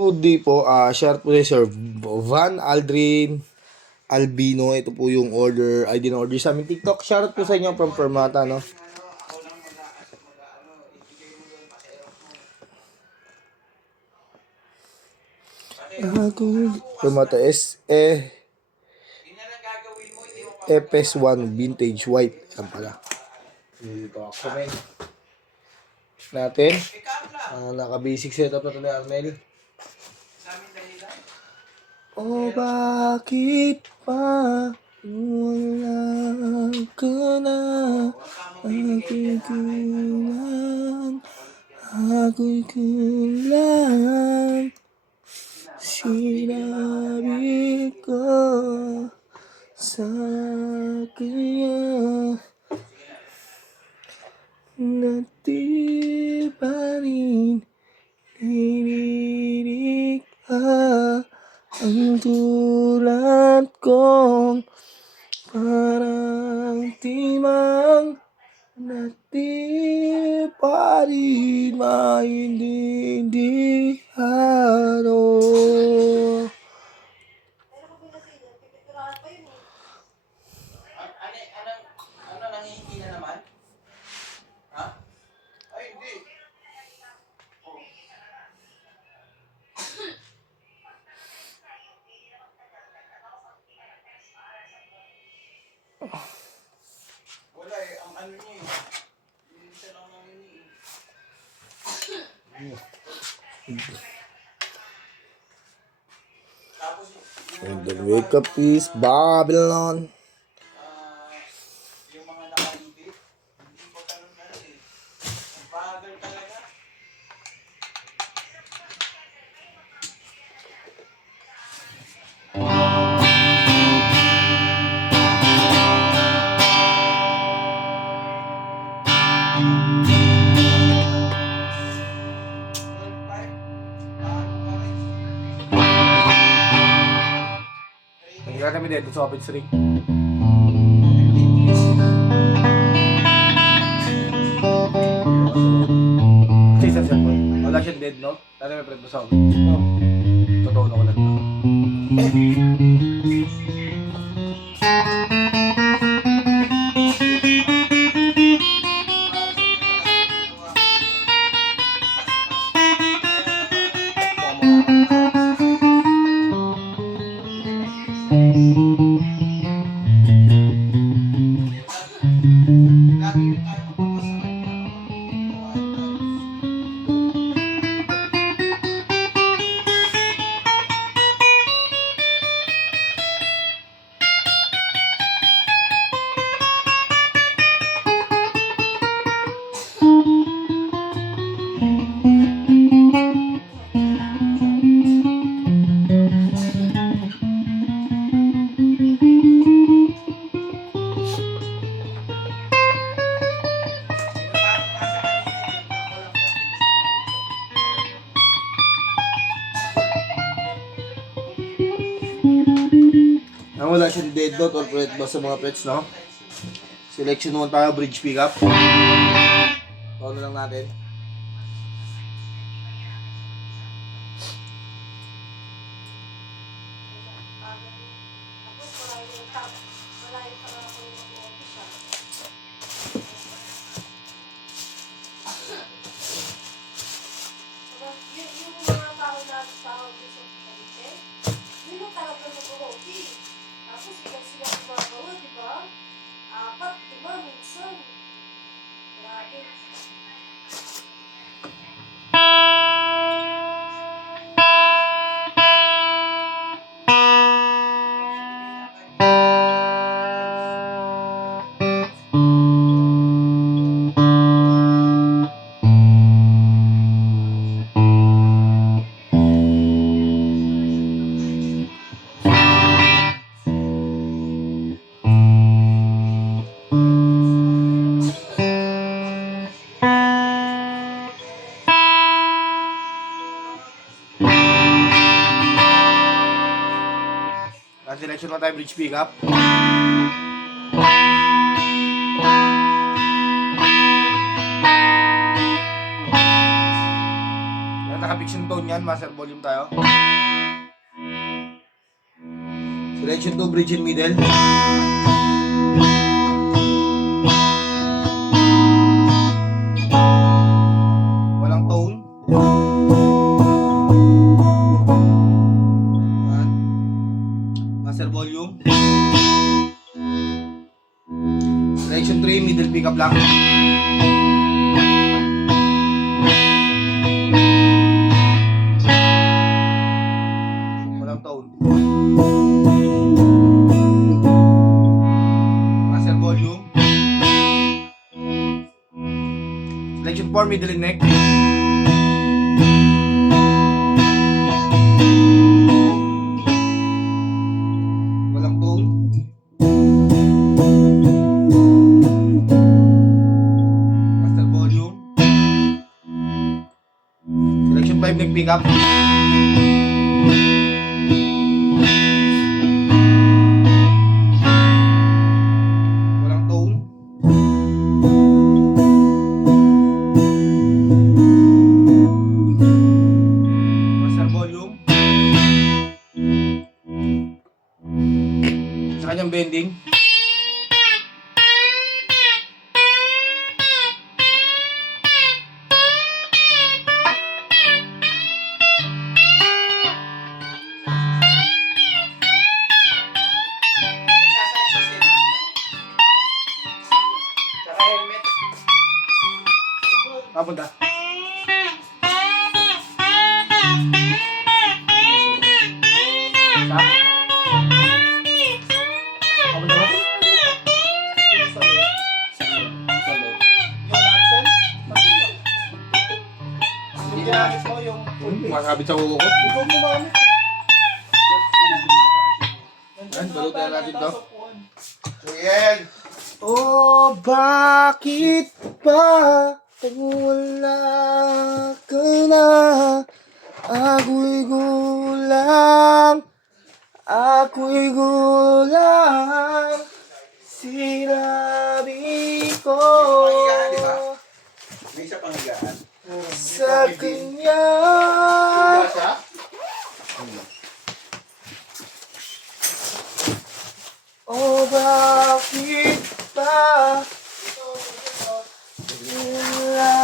Di po, share po ni Sir Van Aldrin Albino. Ito po yung ID na order sa amin. TikTok, shoutout po sa inyo from Permata, no? Permata FS1 Vintage White. Yan pala. Dito ako natin. Naka-basic setup na ito ni Arnel. Oh, bakit pa wala ka na? Ako'y kulang. Sinabi ko sa kanya na di pa rin nililikha ang tulad kong parang timang na di pa rin maintindihan. Ano nangihingi na naman? Ha? Ay, hindi. Wala eh, ang ano niya eh. Hindi siya lang nangihingi eh. Tapos, And the wake up is Babylon. yung mga nakalibit, hindi pa ganun na eh. Ang bagal talaga. Nagkita kami dito sa Office 3. Kasi sa cellphone. Wala siyang dead note. Dati may friend mo sa office. Totoo na ko lang. Wala siyang dead note or fret ba sa mga frets, no? Selection naman tayo, bridge pickup. Ano lang natin. Selection naman tayo, bridge pickup. fix yung tone yan, master volume tayo. Selection 2, bridge in middle. Walang tone. Yan. Master volume. Selection 3, middle pickup lang. Walang tone. Master volume. Selection 4, middle and neck. Walang tone. Master volume. Selection 5, neck pickup. Walang tone. Master volume. Sa kanyang bending. Saka helmet. Papunta. Sa? Papunta ba? Yung axle, hindi ginamit mo yung Makakabit sa kuko ko. ikaw gumamit. Yan, balutan natin to. Tasupuan. Yan. Oh, bakit ba wala ka na? Ako'y gulang, sinabi ko May isa pang higaan. sa kanya. Siya? Oh, bakit ba wala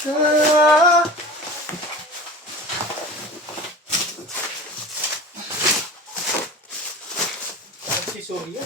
ka na? Si Surya.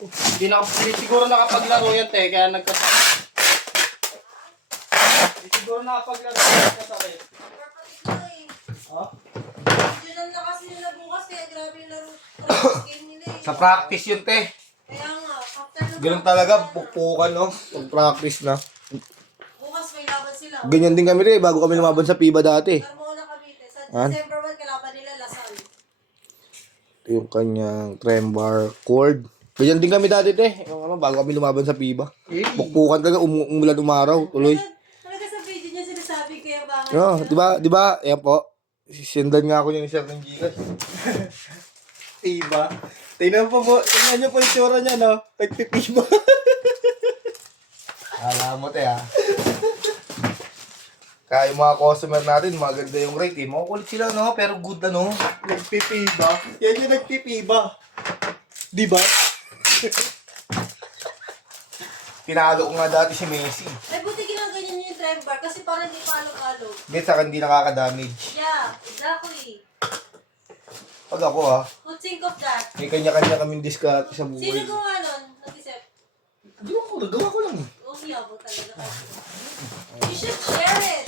Hindi siguro nakapaglaro yan, te, kaya nagkasakit. Hindi siguro nakapaglaro kaya nagkasakit. Ha? Yun na kasi nila bukas kaya grabe yung laro practice game nila eh. Sa practice yun, te. Kaya nga, after ng Ganun practice talaga, na, pukpukan, no? Pag practice na. bukas may laban sila. Ganyan din kami rin, bago kami lumaban sa FIBA dati. Carmona Cavite. Sa Han? December 1, kalaban nila Lasal. Ito yung kanyang trembar cord. Ganyan din kami dati, te. Yung ano, bago kami lumaban sa FIBA. Pukpukan talaga, umulan umaraw, tuloy. Talaga sa video niya sinasabi kaya bakit No, sila- di ba? Ayan po. Sindan nga ako yung share ng Gcash. Iba. Tingnan niyo po yung tsura niya, no? Nagpipiba. Alam mo, te, ha? Kaya yung mga customer natin, maganda yung rate, eh. Makukulit sila, no? Pero good, ano? Nagpipiba. Yan yung nagpipiba. Di ba? Tinalo ko nga dati si Messi. Ay, buti ginaganyan niyo yung trend bar kasi parang hindi palong-alog. Bet, saka hindi nakaka-damage. Yeah, exactly. Pag ako, ha? Who think of that? May kanya-kanya kaming diskarte sa Sino buhay. gumawa nun? Nag-isip? Gawa ko lang. Umiyabo talaga kasi. You should share it.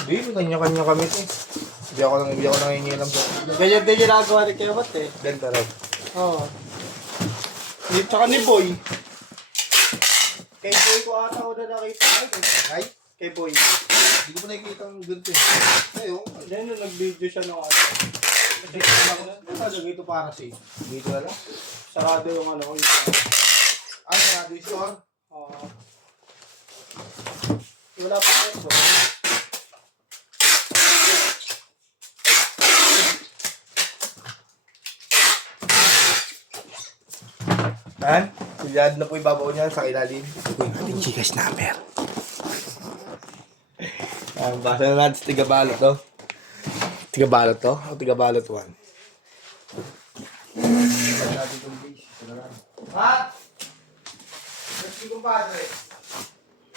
Hindi, may kanya-kanya kami, te. Hindi ako nangingilam sa... Ganyan din ginagawa ni Kewat, eh. Ganda rin. Oo. Tsaka ni Boy. Kay Boy ko ata ako na nakita. Ay? Kay Boy. Hindi ko pa nakikita ang ganito, eh. Ayun. Yan nung nag-video siya ng ano. Ano dito para sa dito na lang? Sarado yung ano. Ay, sarado yung store. Oo. Wala pa ito. Han? Silyado na po ibabaw niya sa ilalim. Ito po yung ating Gcash number. Basa na natin sa tigabalot to. Tigabalot to? O tigabalot 1? Ha? Let's go, compadre.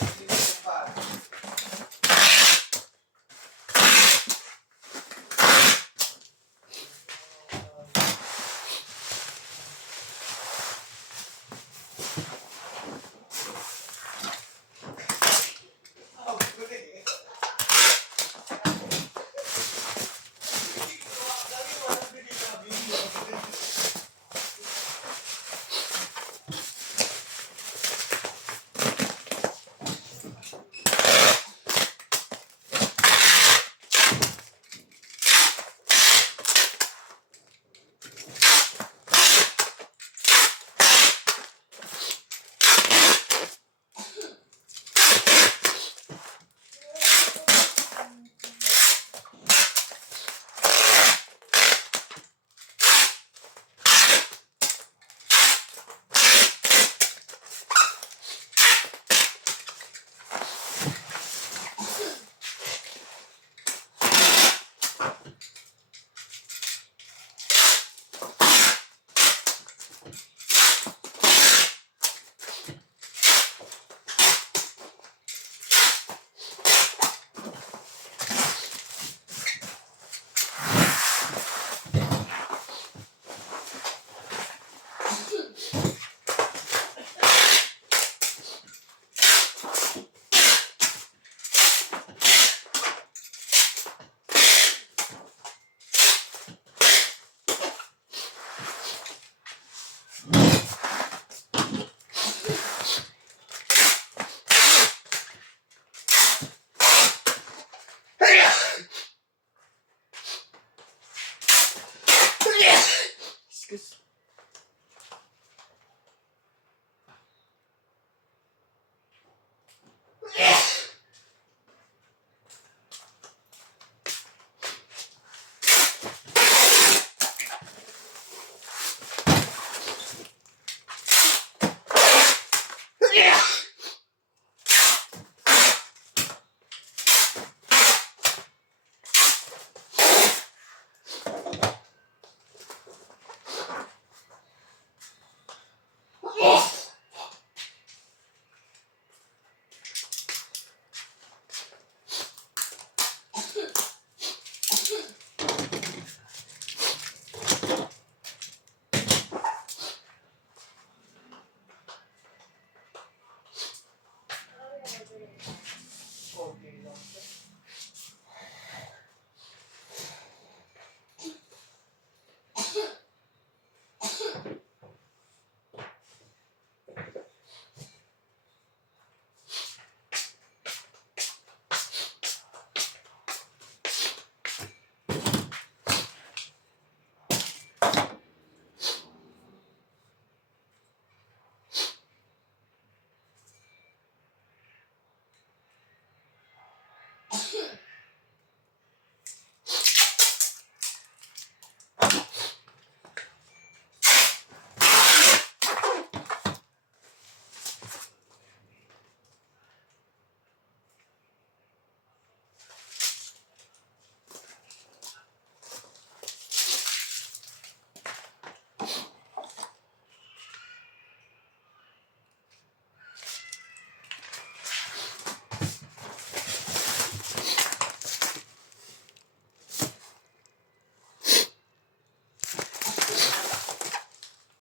Let's go, compadre.